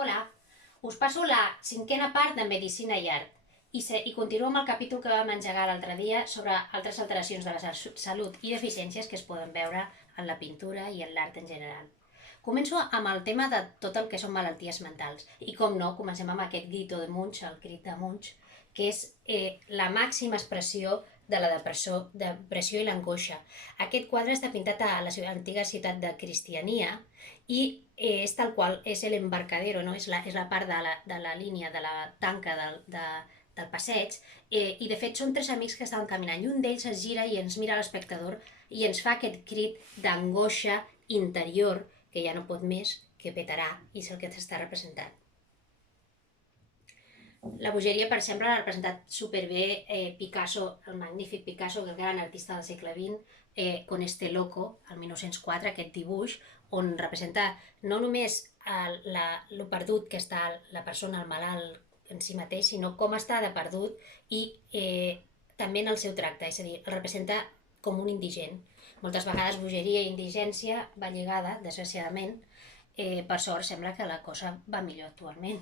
Hola, us passo la cinquena part de Medicina i Art i continuo amb el capítol que vam engegar l'altre dia sobre altres alteracions de la salut i deficiències que es poden veure en la pintura i en l'art en general. Començo amb el tema de tot el que són malalties mentals i, com no, comencem amb aquest grito de Munch, el crit de Munch, que és la màxima expressió de la depressió i l'angoixa. Aquest quadre està pintat a l'antiga ciutat de Cristiania i és tal qual, és l'embarcadero, no? És la part de la línia, de la tanca del passeig, i de fet són tres amics que estaven caminant i un d'ells es gira i ens mira a l'espectador i ens fa aquest crit d'angoixa interior que ja no pot més, que petarà, i és el que s'està representant. La bogeria, per exemple, l'ha representat superbé Picasso, el magnífic Picasso, el gran artista del segle XX, Con este loco, el 1904, aquest dibuix, on representa no només lo perdut que està la persona, el malalt en si mateix, sinó com està de perdut i també en el seu tracte, és a dir, el representa com un indigent. Moltes vegades bogeria i indigència va lligada, desgraciadament. Per sort sembla que la cosa va millor actualment.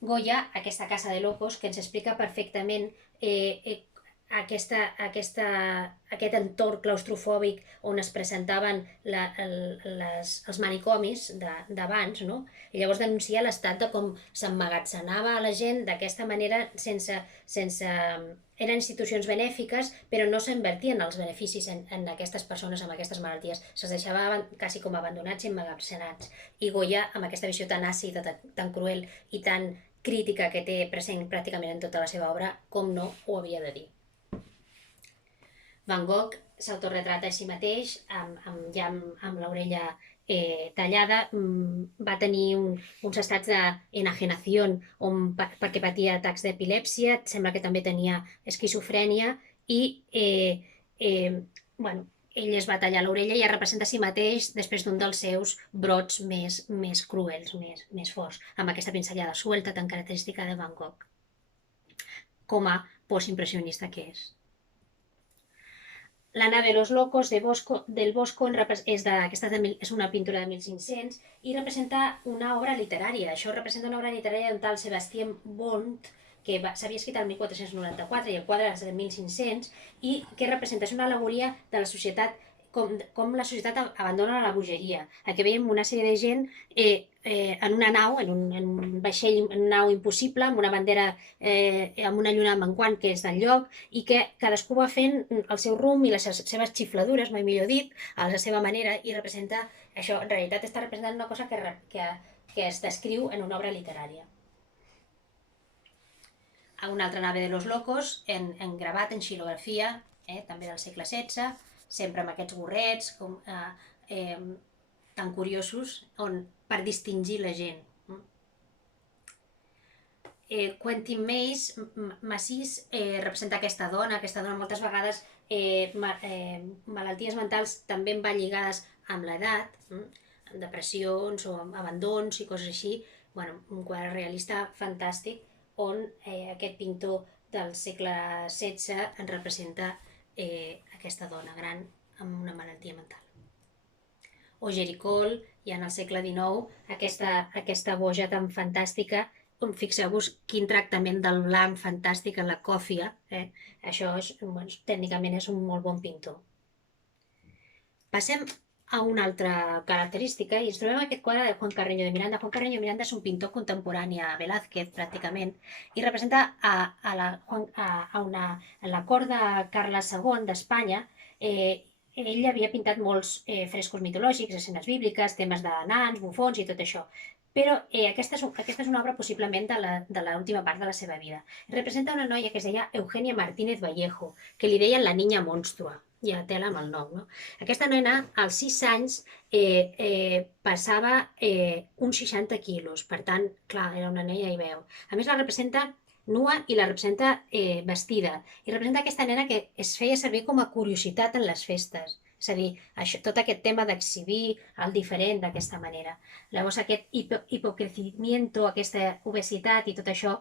Goya, aquesta casa de locos, que ens explica perfectament aquest entorn claustrofòbic on es presentaven els manicomis d'abans, no? I llavors denuncia l'estat de com s'emmagatzenava a la gent d'aquesta manera sense... Eren institucions benèfiques, però no s'invertien els beneficis en aquestes persones amb aquestes malalties. Se'ls deixava quasi com abandonats i emmagatzenats. I Goya, amb aquesta visió tan àcida, tan cruel i tan crítica que té present pràcticament en tota la seva obra, com no ho havia de dir. Van Gogh s'autoretrata a si mateix, ja amb l'orella tallada, va tenir uns estats d'enajenació perquè patia atacs d'epilèpsia, sembla que també tenia esquizofrènia i bueno, ell es va tallar l'orella i es representa a si mateix després d'un dels seus brots més cruels, més forts, amb aquesta pinzellada suelta tan característica de Van Gogh, com a postimpressionista que és. La nave de los locos del Bosco és una pintura de 1500 i representa una obra literària. Això representa una obra literària d'un tal Sebastien Bond, que s'havia escrit el 1494 i el quadre és del 1500, i que representa, és una al·legoria de la societat, com la societat abandona la bogeria. Aquí veiem una sèrie de gent en una nau, en un vaixell, en una nau impossible, amb una bandera, amb una lluna menguant que és del lloc, i que cadascú va fent el seu rumb i les seves xifladures, mai millor dit, a la seva manera, i representa això. En realitat està representant una cosa que es descriu en una obra literària. Una altra nave de los locos, en gravat, en xilografia, també del segle XVI, sempre amb aquests gorrets tan curiosos per distingir la gent. Quentin Massís representa aquesta dona moltes vegades malalties mentals també van lligades amb l'edat, depressions o abandons i coses així. Un quadre realista fantàstic on aquest pintor del segle XVI ens representa aquesta dona gran amb una malaltia mental. O Géricault, ja en el segle XIX, aquesta boja tan fantàstica, on fixeu-vos quin tractament del blanc fantàstic en la còfia, això tècnicament és un molt bon pintor. Passem a una altra característica i ens trobem aquest quadre de Juan Carreño de Miranda. Juan Carreño de Miranda és un pintor contemporani a Velázquez, pràcticament, i representa a la cort de Carles II d'Espanya. Ell havia pintat molts frescos mitològics, escenes bíbliques, temes de nans, bufons i tot això. Però aquesta és una obra possiblement de l'última part de la seva vida. Representa una noia que es deia Eugenia Martínez Vallejo, que li deien la niña monstrua. Ja tela amb el nom, no? Aquesta nena, als 6 anys, pesava uns 60 quilos. Per tant, clar, era una nena, ja hi veu. A més, la representa nua i la representa vestida. I representa aquesta nena que es feia servir com a curiositat en les festes. És a dir, tot aquest tema d'exhibir el diferent d'aquesta manera. Llavors, aquest hipocrecimiento, aquesta obesitat i tot això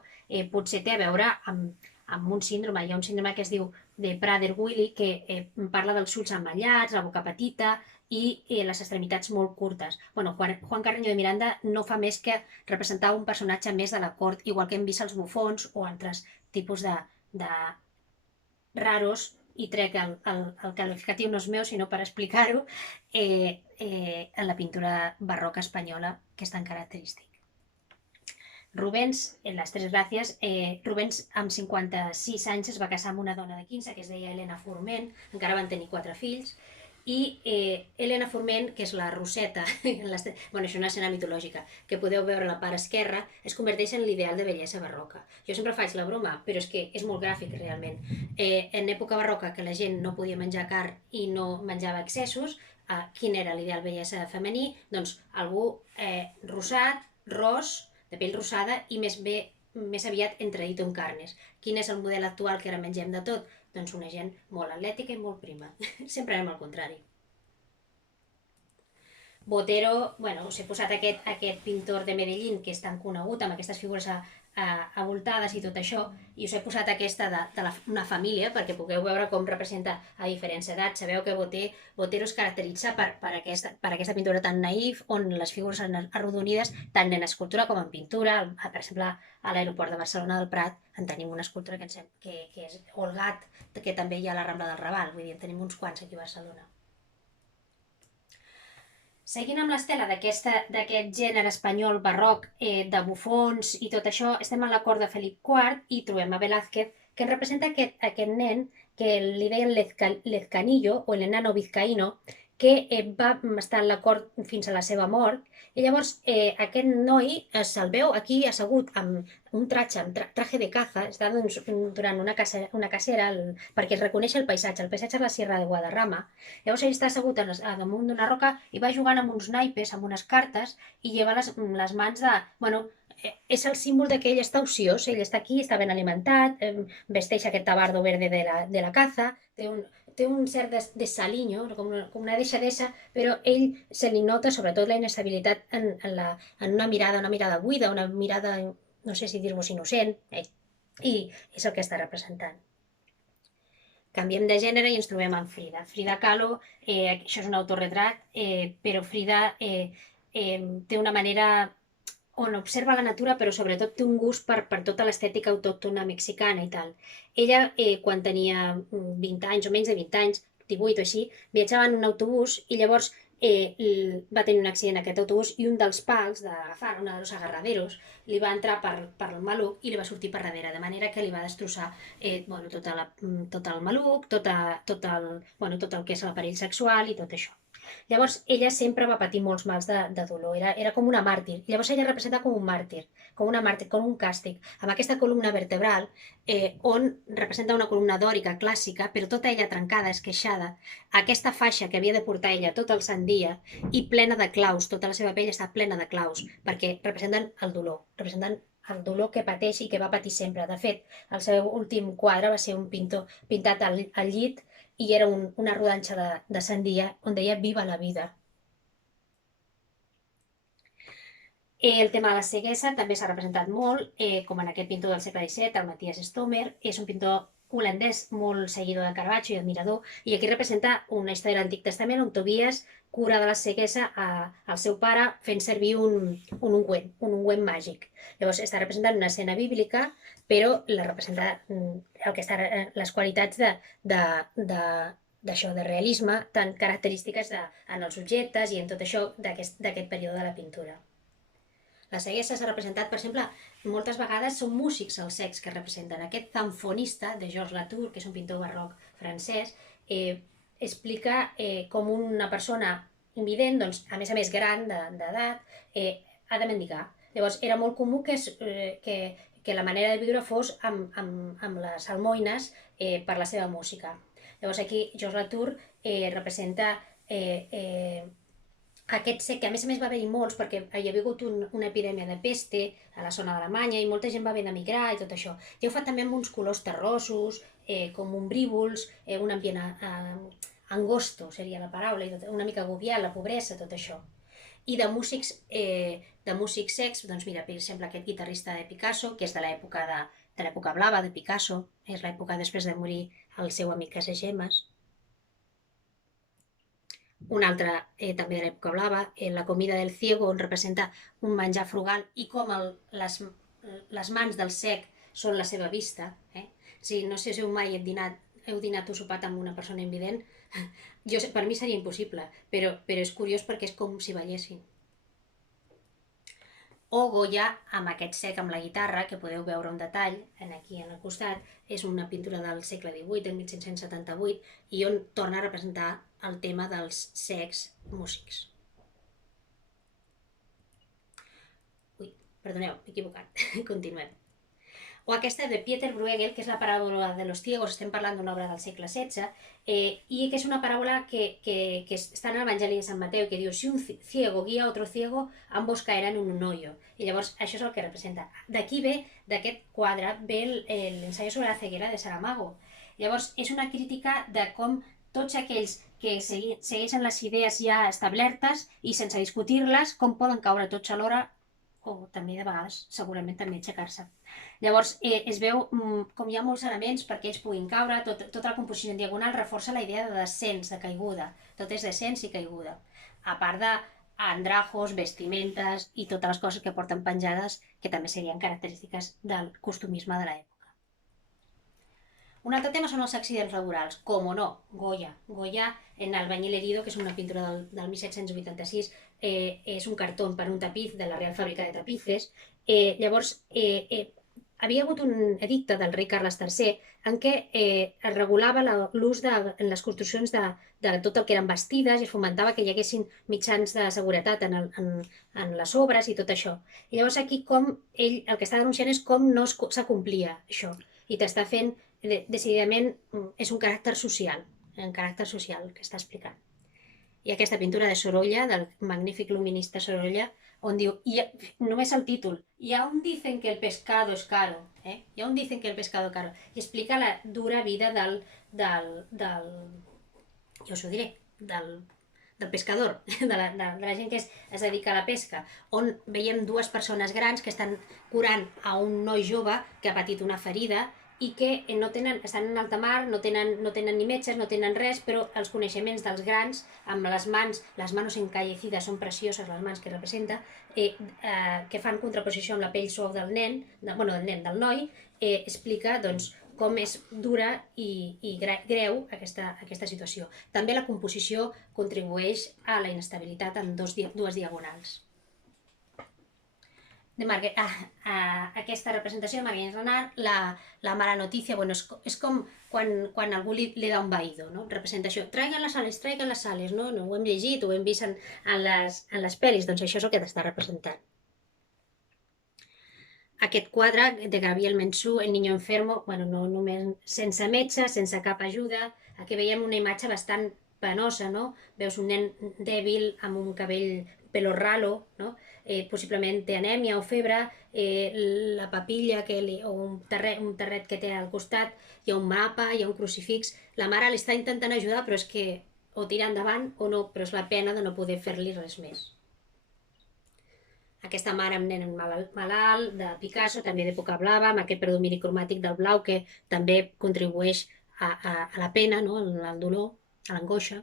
potser té a veure amb un síndrome. Hi ha un síndrome que es diu de Prader-Willi, que parla dels ulls emmallats, la boca petita, i les extremitats molt curtes. Bueno, Juan Carreño de Miranda no fa més que representar un personatge més de la cort, igual que hem vist els bufons o altres tipus de raros, i trec el qualificatiu no és meu, sinó per explicar-ho, en la pintura barroca espanyola, que és tan característic. Rubens, en les Tres Gràcies, Rubens amb 56 anys es va casar amb una dona de 15 que es deia Helena Forment, encara van tenir 4 fills, i Helena Forment, que és la Roseta, bueno, això és una escena mitològica, que podeu veure a la part esquerra, es converteix en l'ideal de bellesa barroca. Jo sempre faig la broma, però és que és molt gràfic realment. En època barroca, que la gent no podia menjar carn i no menjava excessos, quin era l'ideal bellesa femení? Doncs algú rosat, ros, de pell rosada i més aviat entredito en carnes. Quin és el model actual que ara mengem de tot? Doncs una gent molt atlètica i molt prima. Sempre anem al contrari. Botero, bueno, us he posat aquest pintor de Medellín que és tan conegut, amb aquestes figures avoltades i tot això, i us he posat aquesta una família perquè pugueu veure com representa a diferents edats. Sabeu que Botero es caracteritza per aquesta pintura tan naïf, on les figures són arrodonides tant en escultura com en pintura. Per exemple, a l'aeroport de Barcelona del Prat en tenim una escultura que és Olgat, que també hi ha a la Rambla del Raval, vull dir, en tenim uns quants aquí a Barcelona. Seguint amb l'estela d'aquest gènere espanyol barroc de bufons i tot això, estem a la cort de Felip IV i trobem a Velázquez, que ens representa aquest nen que li deien Lezcanillo, o el enano vizcaíno, que va estar a la cort fins a la seva mort, i llavors aquest noi se'l veu aquí assegut amb un traje de caza, està durant una cacera perquè es reconeix el paisatge és la Sierra de Guadarrama. Llavors ell està assegut damunt d'una roca i va jugant amb uns naipes, amb unes cartes, i lleva les mans de... Bueno, és el símbol que ell està ociós, ell està aquí, està ben alimentat, vesteix aquest tabardo verde de la caza, té un cert desalinyo, com una deixadesa, però ell se li nota sobretot la inestabilitat en una mirada buida, una mirada, no sé si dir-vos innocent, i és el que està representant. Canviem de gènere i ens trobem amb Frida. Frida Kahlo, això és un autorretrat, però Frida té una manera on observa la natura, però sobretot té un gust per tota l'estètica autòctona mexicana i tal. Ella, quan tenia 20 anys o menys de 20 anys, 18 o així, viatjava en un autobús i llavors va tenir un accident aquest autobús i un dels pals d'agafar, un dels agarraderos, li va entrar per el maluc i li va sortir per darrere, de manera que li va destrossar tot el maluc, tot el que és l'aparell sexual i tot això. Llavors, ella sempre va patir molts mals de dolor, era com una màrtir. Llavors, ella representa com un màrtir, com un càstig, amb aquesta columna vertebral, on representa una columna dòrica clàssica, però tota ella trencada, esqueixada, aquesta faixa que havia de portar ella tot el sant dia, i plena de claus, tota la seva pell està plena de claus, perquè representen el dolor que pateix i que va patir sempre. De fet, el seu últim quadre va ser un pintor pintat al llit i era una rodanxa de sandia on deia «Viva la vida». El tema de la ceguesa també s'ha representat molt, com en aquest pintor del segle XVII, el Matthias Stomer, és un pintor holandès molt seguidor de Caravaggio i admirador, i aquí representa una història de l'Antic Testament on Tobies cura de la ceguesa al seu pare fent servir un ungüent màgic. Llavors està representant una escena bíblica, però la representa les qualitats d'això, de realisme, tan característiques en els objectes i en tot això d'aquest període de la pintura. La ceguesa s'ha representat, per exemple, moltes vegades són músics els cecs que representen. Aquest zanfonista de Georges Latour, que és un pintor barroc francès, explica com una persona invident, doncs, a més gran d'edat, ha de mendigar. Llavors, era molt comú que la manera de viure fos amb les almoines per la seva música. Llavors, aquí Georges Latour representa aquest cec, que a més va haver-hi molts perquè hi havia hagut una epidèmia de peste a la zona d'Alemanya i molta gent va haver d'emigrar i tot això. I ho fa també amb uns colors terrosos, com ombrívols, un ambient angosto seria la paraula, una mica agobiat, la pobresa, tot això. I de músics cecs, doncs mira, per exemple, aquest guitarrista de Picasso, que és de l'època blava de Picasso, és l'època després de morir el seu amic Casagemas. una altra també de l'època blava, la comida del ciego, on representa un menjar frugal i com les mans del cec són la seva vista. Si no sé si mai heu dinat o sopat amb una persona invident, per mi seria impossible, però és curiós perquè és com si ballessin. O Goya amb aquest cec amb la guitarra, que podeu veure un detall aquí en el costat, és una pintura del segle XVIII, del 1578, i on torna a representar el tema dels cecs músics. Ui, perdoneu, m'he equivocat. Continuem. O aquesta de Pieter Bruegel, que és la paràbola de los ciegos, estem parlant d'una obra del segle XVI, i que és una paràbola que està en l'Evangeli de Sant Mateu, que diu, si un ciego guia a otro ciego, ambos caerán en un hoyo. I llavors això és el que representa. D'aquí ve, d'aquest quadre, ve l'ensaio sobre la ceguera de Saramago. Llavors és una crítica de com tots aquells que segueixen les idees ja establertes i sense discutir-les, com poden caure tots alhora, o també de vegades, segurament també aixecar-se. Llavors es veu com hi ha molts elements perquè ells puguin caure, tota la composició en diagonal reforça la idea de descens, de caiguda, tot és descens i caiguda, a part d'andrajos, vestimentes i totes les coses que porten penjades que també serien característiques del costumisme de l'època. Un altre tema són els accidents laborals, com o no, Goya. Goya, en El bañil herido, que és una pintura del 1786, és un cartó per un tapiz de la Real Fàbrica de Tapices. Llavors, havia hagut un edicte del rei Carles III en què es regulava l'ús en les construccions de tot el que eren bastides i es fomentava que hi haguessin mitjans de seguretat en les obres i tot això. I llavors aquí ell el que està denunciant és com no s'acomplia això i t'està fent decididament és un caràcter social que està explicant. I aquesta pintura de Sorolla, del magnífic luminista Sorolla, on diu, només el títol, y aún dicen que el pescado es caro, y aún dicen que el pescado es caro, i explica la dura vida jo us ho diré, del pescador, de la gent que es dedica a la pesca, on veiem dues persones grans que estan curant a un noi jove que ha patit una ferida i que estan en alta mar, no tenen ni metges, no tenen res, però els coneixements dels grans, amb les manos encallecides, són precioses les mans que representa, que fan contraposició amb la pell suau del del noi, explica doncs, com és dura i greu aquesta situació. També la composició contribueix a la inestabilitat en dues diagonals. Aquesta representació de Marguerite Renard, la mala notícia, és com quan algú li da un vaído, no? Representa això, traigan las sales, no? No ho hem llegit, ho hem vist en les pel·lis, doncs això és el que t'està representant. Aquest quadre de Gabriel Mensú, El niño enfermo, no només sense metge, sense cap ajuda, aquí veiem una imatge bastant penosa, no? Veus un nen dèbil amb un cabell pelo ralo, no? Possiblement té anèmia o febre, la papilla o un terret que té al costat, hi ha un mapa, hi ha un crucifix, la mare li està intentant ajudar però és que o tira endavant o no, però és la pena de no poder fer-li res més. Aquesta mare amb nen malalt, de Picasso, també d'època blava, amb aquest predomini cromàtic del blau que també contribueix a la pena, no? Al dolor, a l'angoixa.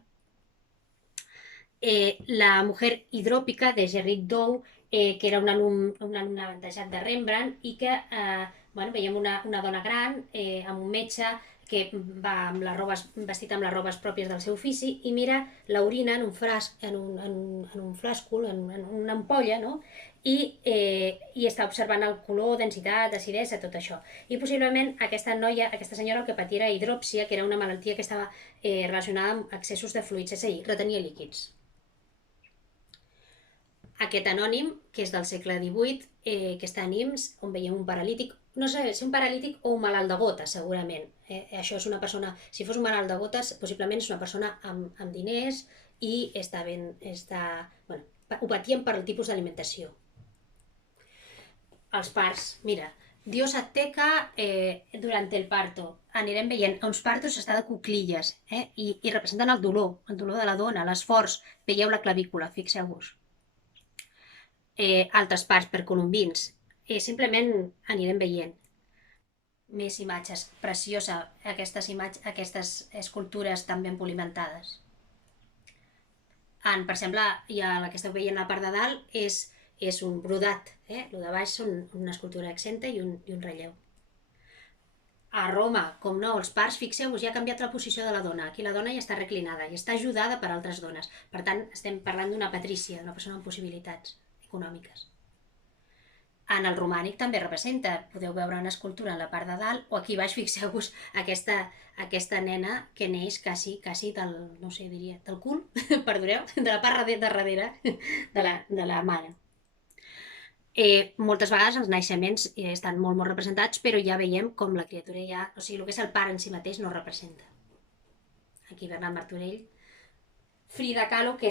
La mujer hidròpica de Gerrit Dou, que era un alumne avantatjat de Rembrandt i que veiem una dona gran amb un metge que va vestit amb les robes pròpies del seu ofici i mira l'orina en un fràscol, en una ampolla, no? I està observant el color, densitat, acidesa, tot això. I possiblement aquesta senyora el que patia era hidròpsia, que era una malaltia que estava relacionada amb excessos de fluids, és a dir, retenia líquids. Aquest anònim, que és del segle XVIII, que està en Nimes, on veiem un paralític, no sé si un paralític o un malalt de gota, segurament. Això és una persona, si fos un malalt de gotes, possiblement és una persona amb diners i ho patien per el tipus d'alimentació. Els parts, mira, Dios azteca durante el parto. Anirem veient, a uns partos està de cuclilles i representen el dolor de la dona, l'esforç. Veieu la clavícula, fixeu-vos. Altres parts per colombins. Simplement anirem veient més imatges. Preciosa aquestes escultures tan ben polimentades. Per exemple, ja la que esteu veient a la part de dalt és un brodat, el de baix són una escultura accenta i un relleu. A Roma, com no, els parts, fixeu-vos, ja ha canviat la posició de la dona. Aquí la dona ja està reclinada i està ajudada per altres dones. Per tant, estem parlant d'una patrícia, d'una persona amb possibilitats econòmiques. En el romànic també representa, podeu veure una escultura en la part de dalt, o aquí baix, fixeu-vos, aquesta nena que neix quasi del, no sé, diria, del cul, perdoneu, de la part de darrere de la mare. Moltes vegades els naixements estan molt representats, però ja veiem com la criatura ja... O sigui, el que és el pare en si mateix no representa. Aquí Bernat Martorell. Frida Kahlo, que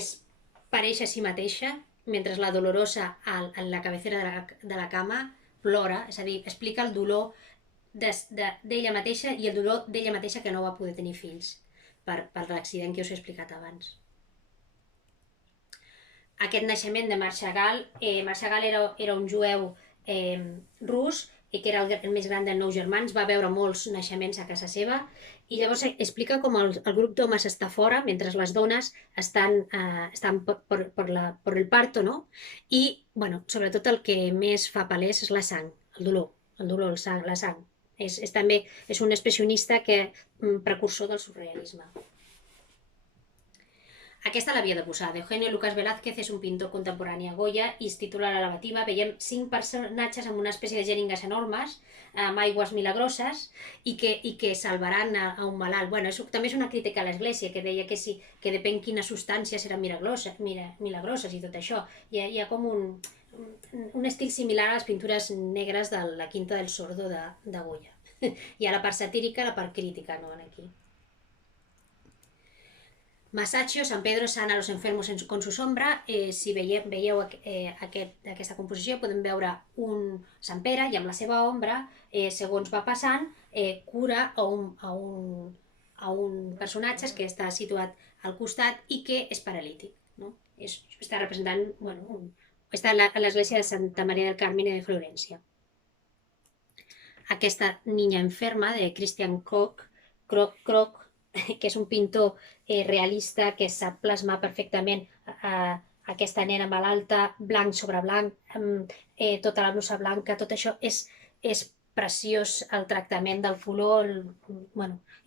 pareix a si mateixa, mentre la Dolorosa en la cabecera de la cama plora, és a dir, explica el dolor d'ella mateixa i el dolor d'ella mateixa que no va poder tenir fills per l'accident que us he explicat abans. Aquest naixement de Marc Chagall, Marc Chagall era un jueu rus i que era el més gran de 9 germans, va veure molts naixements a casa seva i llavors explica com el grup d'homes està fora mentre les dones estan per el parto, no? I, bueno, sobretot el que més fa palès és la sang, el dolor, la sang. També és un expressionista precursor del surrealisme. Aquesta l'havia de posar. Eugenio Lucas Velázquez és un pintor contemporani a Goya i es titula La lavativa. Veiem 5 personatges amb una espècie de jeringues enormes, amb aigües milagroses, i que salvaran a un malalt. Bueno, també és una crítica a l'Església, que deia que depèn quines substàncies eren milagroses i tot això. Hi ha com un estil similar a les pintures negres de la Quinta del Sordo de Goya. Hi ha la part satírica i la part crítica, no, aquí. Masaccio, San Pedro sana a los enfermos con su sombra. Si veieu aquesta composició podem veure un Sant Pere i amb la seva ombra, segons va passant, cura a un personatge que està situat al costat i que és paralític. No? Està representant, està a l'església de Santa Maria del Carmine de Florència. Aquesta niña enferma de Christian Kroc, que és un pintor realista que sap plasmar perfectament aquesta nena malalta, blanc sobre blanc, tota la blusa blanca, tot això és preciós, el tractament del color,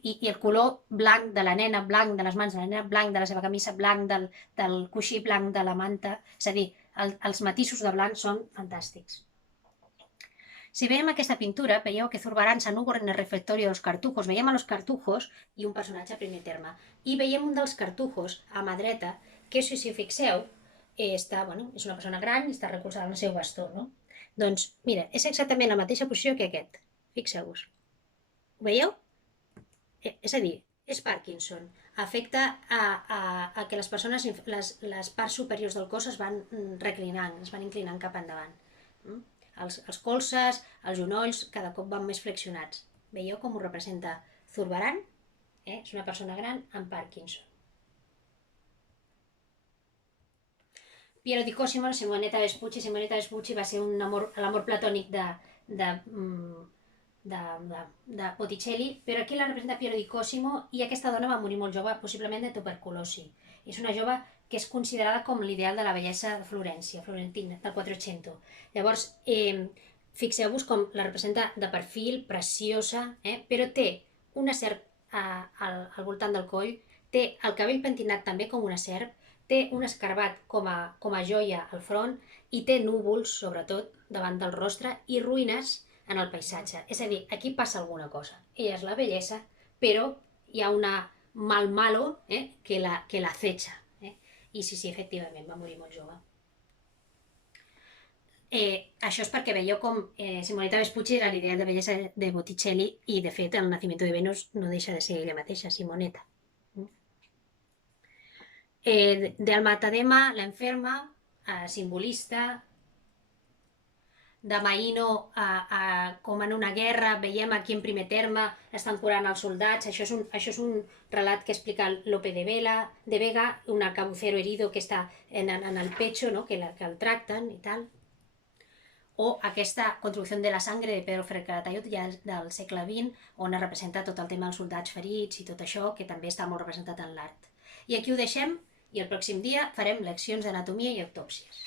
i el color blanc de la nena, blanc de les mans de la nena, blanc de la seva camisa, blanc del coixí, blanc de la manta, és a dir, els matisos de blanc són fantàstics. Si veiem aquesta pintura, veieu que Zurbarán s'anúvol en el refectorio de los cartujos. Veiem a los cartujos i un personatge a primer terme. I veiem un dels cartujos a mà dreta, que si fixeu, és una persona gran i està recolzada en el seu bastó, no? Doncs, mira, és exactament la mateixa posició que aquest. Fixeu-vos. Ho veieu? És a dir, és Parkinson. Afecta a que les persones, les parts superiors del cos es van reclinant, es van inclinant cap endavant. Els colzes, els genolls, cada cop van més flexionats. Veieu com ho representa Zurbarán? És una persona gran amb Parkinson. Piero di Cosimo, Simonetta Vespucci. Simonetta Vespucci va ser l'amor platònic de Botticelli, però aquí la representa Piero di Cosimo i aquesta dona va morir molt jove, possiblement de tuberculosi. És una jove que és considerada com l'ideal de la bellesa de Florència, florentina, del Quattrocento. Llavors, fixeu-vos com la representa de perfil, preciosa, però té una serp al voltant del coll, té el cabell pentinat també com una serp, té un escarbat com a joia al front i té núvols, sobretot, davant del rostre i ruïnes en el paisatge. És a dir, aquí passa alguna cosa. Ella és la bellesa, però hi ha una mal malo que l'acecha. I sí, efectivament, va morir molt jove. Això és perquè veieu com Simonetta Vespucci era l'ideal de bellesa de Botticelli i, de fet, el Nacimiento de Venus no deixa de ser ella mateixa, Simonetta. De Almatadema, la enferma, simbolista. De Maïno, com en una guerra, veiem aquí en primer terme, estan curant els soldats. Això és un relat que explica Lope de Vega, un arcabucero herido que està en el pecho, no? que el tracten i tal. O aquesta Contribució de la sangre de Pedro Ferrer Calatayud, ja del segle XX, on es representa tot el tema dels soldats ferits i tot això, que també està molt representat en l'art. I aquí ho deixem i el pròxim dia farem leccions d'anatomia i autòpsies.